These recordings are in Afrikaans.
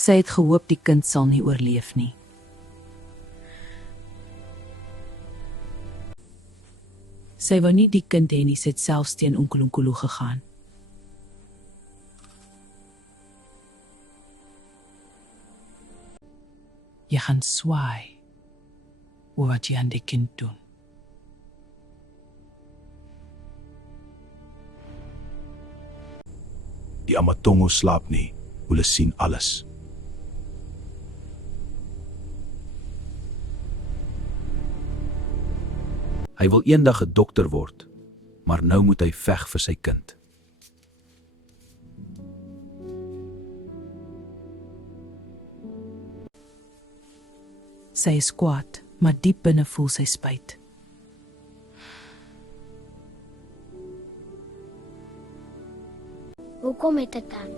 Sy het gehoop die kind sal nie oorleef nie. Sy wou nie die kind hê nie, sy het selfs teen Onkulunkulu gegaan. Jy gaan swaai oor wat jy aan die kind doen. Die Amatongo slaap nie, hulle sien alles. Hy wil eendag 'n dokter word, maar nou moet hy veg vir sy kind. Sy is kwaad, maar diep binne voel sy spyt. Hoekom het ek dan?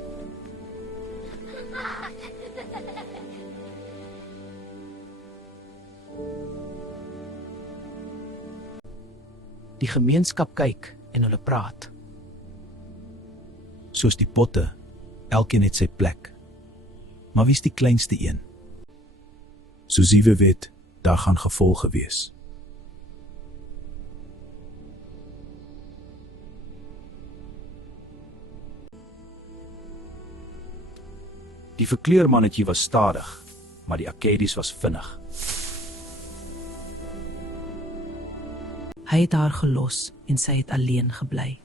Die gemeenskap kyk en hulle praat. Soos die potte, elkeen het sy plek. Maar wie is die kleinste een? Soos Iwe weet, daar gaan gevolge wees. Die verkleermannetjie was stadig, maar die Akkadies was vinnig. Hy het haar gelos en sy het alleen gebly.